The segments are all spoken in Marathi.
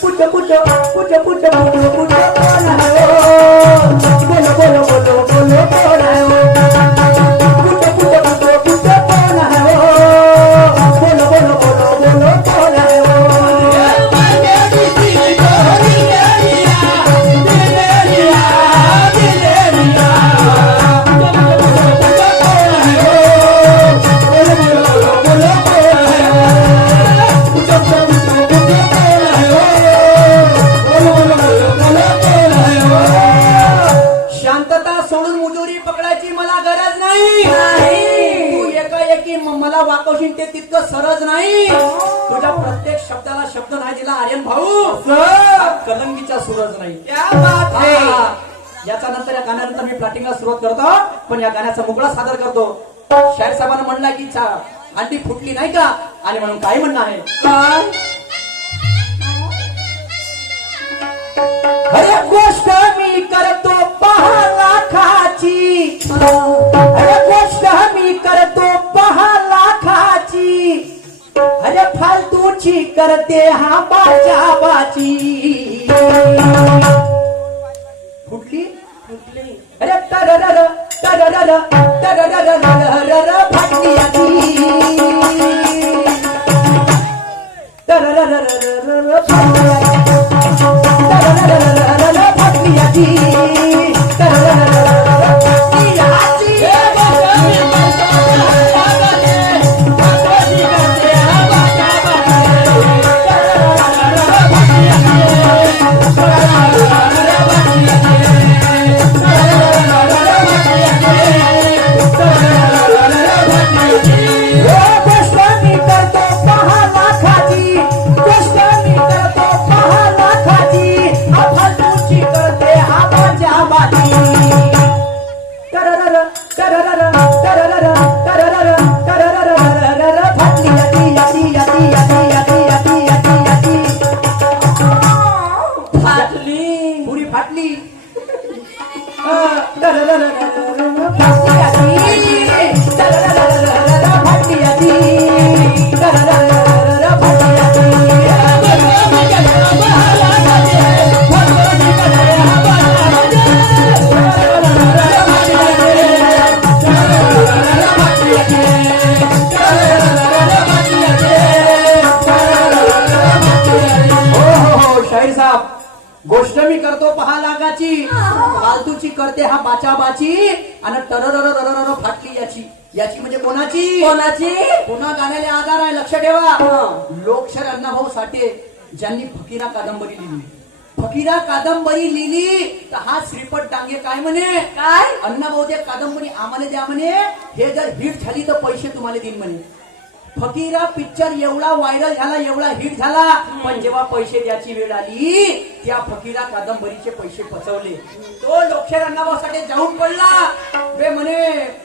puja puja puja puja puja puja पकडायची मला गरज नाही. तू एकाएकी मला वाकवशील ते तितकं सरळ नाही. तुझ्या प्रत्येक शब्दाला शब्द नाही दिला आर्यन भाऊ. कलंगीचा सूरज नाही. हा. याच्या नंतर या गाण्यानंतर मी प्लॅटिंगला सुरुवात करतो. पण या गाण्याचा मुकळा सादर करतो. शाहीर साहेबांना म्हणला की चा अंडी फुटली नाही का? आणि म्हणून काय म्हणणं आहे? अरे गोष्ट मी करतो. फुटते हा बाच्या बाची फुटली फुटली अरे तर तर तर तर Yeah. लागाची. फालतूची करते हा बाचा बाची आणि टररर रररर फाटली याची. याची म्हणजे कोणाची? कोणाची? पुन्हा गाण्याला आधार आहे लक्ष ठेवा. लोकशाहीर अण्णाभाऊ साठे ज्यांनी फकीरा कादंबरी लिहिली. फकीरा कादंबरी लिहिली तर हा श्रीपत डांगे काय म्हणे? काय? अण्णाभाऊ ते कादंबरी आम्हाला द्या म्हणे. हे जर हिट झाली तर पैसे तुम्हाला देईन म्हणे. फकीरा पिक्चर एवढा व्हायरल झाला एवढा हिट झाला. पण जेव्हा पैसे द्यायची वेळ आली त्या फकीरा कादंबरीचे पैसे पचवले. तो अण्णाभाऊसाठी जाऊन पडला. बे म्हणे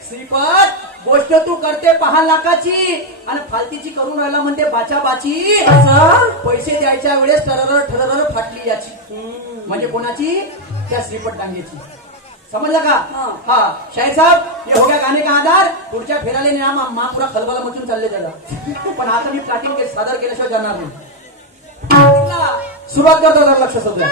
श्रीपत गोष्ट तू करते पहा लाखाची. आणि फालतीची करून राहिला म्हणते बाचा बाची पैसे द्यायच्या वेळेस ठरर ठरर फाटली याची. म्हणजे कोणाची? त्या श्रीपत डांगेची. समजलं का? हाँ. हा. शाहीर साहब ये हो गया गाने का आधार? पुढच्या फेराले ना मा मा पुरा खलबला मचून चालले त्याला. पण आता मी प्लॅटिंग के सादर केल्याशिवाय जाणार नाही. सुरुवात करतो जरा लक्ष सध्या.